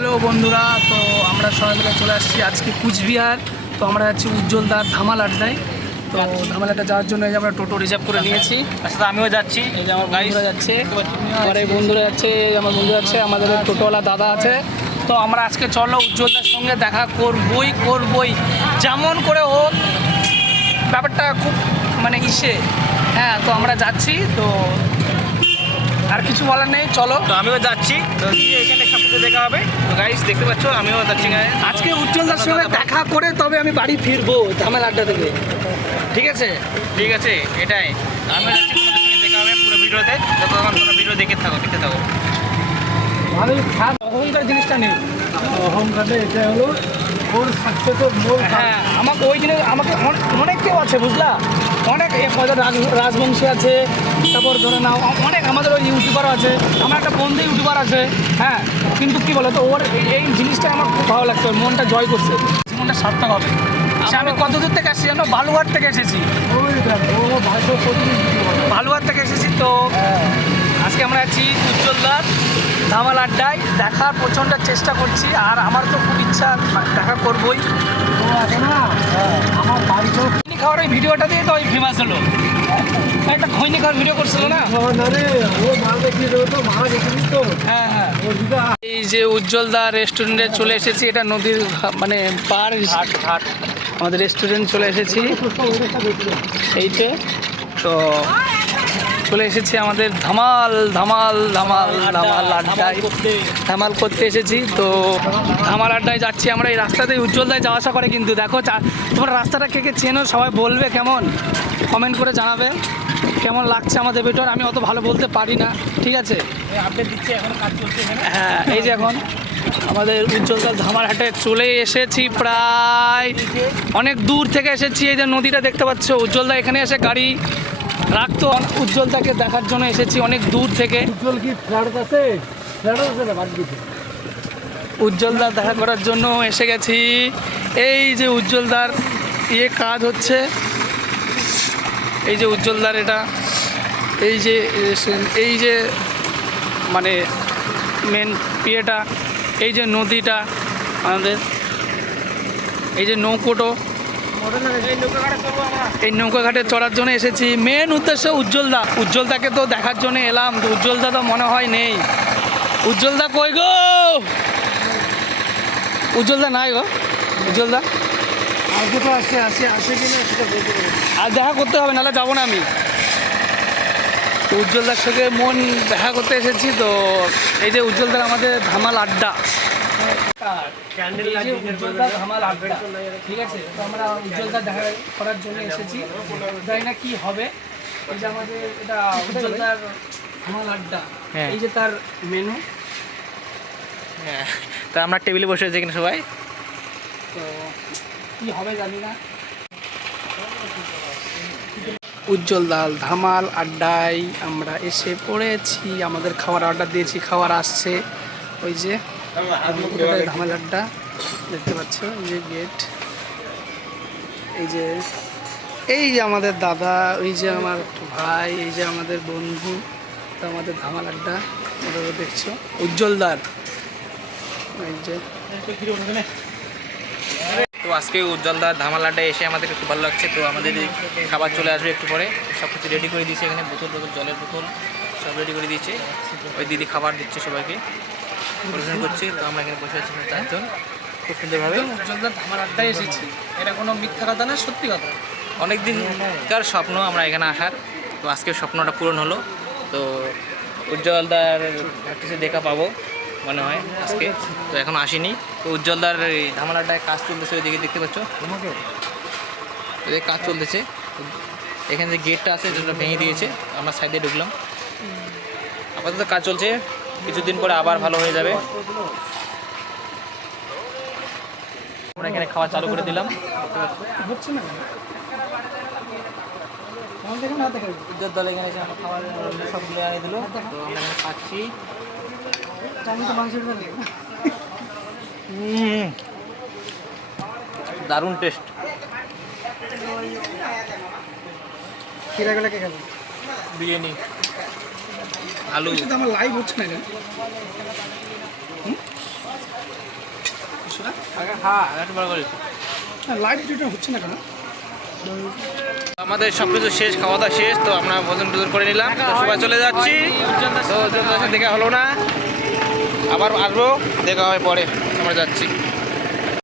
Hello বন্ধুরা, তো আমরা সবাই মিলে চলে আসছি আজকে কুচবিহার। তো আমরা যাচ্ছি উজ্জ্বলদার ধামাল আড্ডায়। তো ধামাল আড্ডা যাওয়ার জন্য এই যে আমরা টোটো রিজার্ভ করে নিয়েছি। আচ্ছা, আমিও যাচ্ছি। এই যে আমার বন্ধুরা যাচ্ছে, আমার এই বন্ধুরা যাচ্ছে, আমার বন্ধু যাচ্ছে, আমাদের টোটোওয়ালা দাদা আছে। তো আমরা আজকে চলো উজ্জ্বলদার সঙ্গে দেখা করবই যেমন করে হোক। ব্যাপারটা খুব মানে হ্যাঁ, তো আমরা যাচ্ছি। তো আর কিছু বলার নেই, চলো। তো আমিও যাচ্ছি, তো এখানে সব কিছু দেখা হবে। তো গাইস দেখতে পাচ্ছ, আমিও যাচ্ছি। আজকে উজ্জ্বলদার সঙ্গে দেখা করে তবে আমি বাড়ি ফিরবো ধামাল আড্ডা থেকে। ঠিক আছে, ঠিক আছে, এটাই। আমিও যাচ্ছি, তোমাদের সঙ্গে দেখা হবে পুরো ভিডিওতে। যতক্ষণ তোমরা ভিডিও দেখতে থাকো। অহংকার জিনিসটা নেই। অহংকারে এটা হলো ওর সাকসেসের মূল। হ্যাঁ, আমাকে ওই জিনিস আমাকে অনেক কেউ আছে, বুঝলা। অনেক রাজবংশী আছে, তারপর ধরে নাও অনেক আমাদের ওই ইউটিউবারও আছে, আমার একটা বন্ধু ইউটিউবার আছে। হ্যাঁ, কিন্তু কী বলো তো, ওর এই জিনিসটা আমার খুব ভালো লাগছে, ওর মনটা জয় করছে, জীবনটা সার্থক হবে। আমি কত দূর থেকে আসছি জানো? বালুঘাট থেকে এসেছি, বালুঘাট থেকে এসেছি। তো আজকে আমরা আছি উজ্জ্বলদার ধামাল আড্ডায়, দেখার প্রচণ্ড চেষ্টা করছি। আর আমার তো খুব ইচ্ছা, দেখা করবই। আমার বাড়িতেও খৈনি খাওয়ার ওই ভিডিওটা দিয়ে তো ওই ফেমাস হলো। একটা খৈনি খাওয়ার ভিডিও করছিল না? হ্যাঁ হ্যাঁ। এই যে উজ্জ্বলদা রেস্টুরেন্টে চলে এসেছি, এটা নদীর মানে পার ঘাট। আমাদের রেস্টুরেন্ট চলে এসেছি এইতে। তো চলে এসেছি আমাদের ধামাল আড্ডায়, ধামাল করতে এসেছি। তো ধামাল আড্ডায় যাচ্ছি আমরা। এই রাস্তাতেই উজ্জ্বলদায় যাওয়া আসা করে, কিন্তু দেখো তোমরা রাস্তাটা কে চেনো সবাই বলবে, কেমন কমেন্ট করে জানাবে কেমন লাগছে আমাদের ভিডিও। আমি অত ভালো বলতে পারি না, ঠিক আছে। আপডেট দিচ্ছে, এখন কাজ চলছে এখানে। হ্যাঁ, এই যে এখন আমাদের উজ্জ্বলদার ধামাল হাটে চলে এসেছি, প্রায় অনেক দূর থেকে এসেছি। এই যে নদীটা দেখতে পাচ্ছ, উজ্জ্বলদা এখানে এসে গাড়ি রাখতো, উজ্জ্বলদাকে দেখার জন্য এসেছি অনেক দূর থেকে। উজ্জ্বল কি ফ্ল্যাট আছে? ফ্ল্যাট আছে না বাড়ি দিতে? উজ্জ্বলদা দেখা করার জন্য এসে গেছি। এই যে উজ্জ্বলদার কাজ হচ্ছে, এই যে উজ্জ্বলদার এটা, এই যে মানে মেন পিয়েটা, এই যে নদীটা আমাদের, এই যে নৌকোটো, এই নৌকাঘাটে চড়ার জন্য এসেছি। মেন উদ্দেশ্য উজ্জ্বলদাকে তো দেখার জন্য এলাম। তো উজ্জ্বলদা তো মনে হয় নেই। উজ্জ্বলদা কই গো? উজ্জ্বলদা নাই গো। উজ্জ্বলদা আজকে তো আসছে কিনা সেটা বলতে পারবো। আর দেখা করতে হবে, নাহলে যাবো না আমি। তো উজ্জ্বলদার সঙ্গে মন দেখা করতে এসেছি। তো এই যে উজ্জ্বলদার আমাদের ধামাল আড্ডা, ধামাল আড্ডা, ঠিক আছে। তো আমরা উজ্জ্বলদার দেখা করার জন্য এসেছি, জানি না কি হবে। এই যে আমাদের এটা উজ্জ্বলদার ধামাল আড্ডা, এই যে তার মেনু। হ্যাঁ, তো আমরা টেবিলে বসে আছি এখানে সবাই। তো কি হবে জানি না। উজ্জ্বলদার ধামাল আড্ডায় আমরা এসে পড়েছি। আমাদের খাবার অর্ডার দিয়েছি, খাবার আসছে। ওই যে ধামাল আড্ডা দেখতে পাচ্ছ, এই যে গেট, এই যে আমাদের দাদা, ওই যে আমার ভাই, এই যে আমাদের বন্ধু। তো আমাদের ধামাল আড্ডা ওটা দেখছো, উজ্জ্বলদার এই যে। তো আজকে উজ্জ্বলদার ধামাল আড্ডায় এসে আমাদের খুব ভালো লাগছে। তো আমাদের খাবার চলে আসবে একটু পরে, সব কিছু রেডি করে দিয়েছে এখানে, বোতল জলের বোতল সব রেডি করে দিয়েছে। ওই দিদি খাবার দিচ্ছে সবাইকে, পরিবেশন করছে। তো আমরা এখানে বসে আছি চারজন, খুব সুন্দরভাবে। উজ্জ্বলদার ধামাল আড্ডায় এসেছি, এটা কোনো মিথ্যা কথা না, সত্যি কথা। অনেক দিনকার স্বপ্ন আমরা এখানে আসার, তো আজকে স্বপ্নটা পূরণ হলো। তো উজ্জ্বলদার কিছু দেখা পাবো মনে হয় আজকে, তো এখন আসিনি। তো উজ্জ্বলদার এই ধামাল আড্ডায় কাজ চলতেছে, ওইদিকে দেখতে পাচ্ছ, ওদের কাজ চলতেছে। এখানে যে গেটটা আছে যেটা ভেঙে দিয়েছে, আমরা সাইডে ঢুকলাম। আপাতত কাজ চলছে, কিছুদিন পরে আবার ভালো হয়ে যাবে। আমরা এখানে খাওয়া চালু করে দিলাম, হচ্ছে না উজ্জ্বল দল এখানে এসে আমরা খাবার সবগুলো আনিয়ে দিল। তো আমরা এখানে খাচ্ছি। দারুণ টেস্ট। কে গেল? বিরিয়ানি, আলু। আমার লাইভ হচ্ছে না। লাইট ভিডিওটা হচ্ছে না কেন? আমাদের সব কিছু শেষ, খাওয়া দাওয়া শেষ, তো আমরা ভোজন টোজন করে নিলাম, তো সবাই চলে যাচ্ছি। তো উজ্জ্বলদার সাথে দেখা হলো না, আবার আসবো, দেখা হয় পরে, আমরা যাচ্ছি।